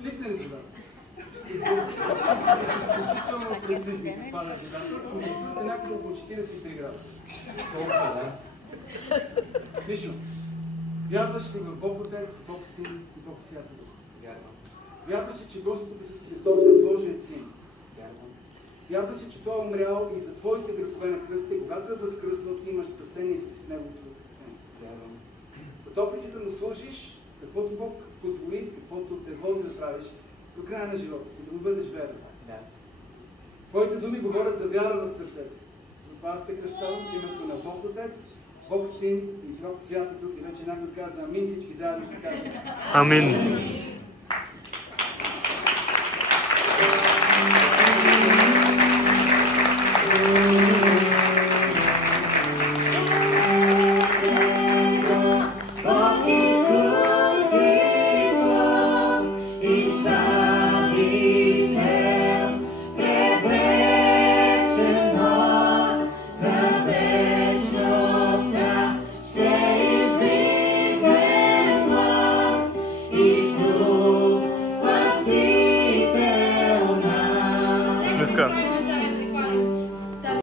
Свикнем за да. Изключително прецизни попадат задачата. Температурата някъде около 43 градуса. Толкова, да. Мишо, вярваш ли в Бог Отец, Бог Син и Бог Святи Дух? Вярвам. Вярваш ли, че Господ Исус Христос е Божият Син? Вярвам. Вярваш ли, че Той е умрял и за твоите грехове на кръста и когато е възкръснал, ти имаш спасението си в Неговото възкресение? Вярвам. Готов ли си да му служиш с каквото Бог позволи, с каквото те води да правиш до края на живота си, да му бъдеш верен? Да. Твоите думи говорят за вяра в сърцето. Затова аз те кръщавам в името на Бог Отец, Бог Син и Бог Святи Дух. И вече някой каза амин, всички заедно ще кажем. Амин.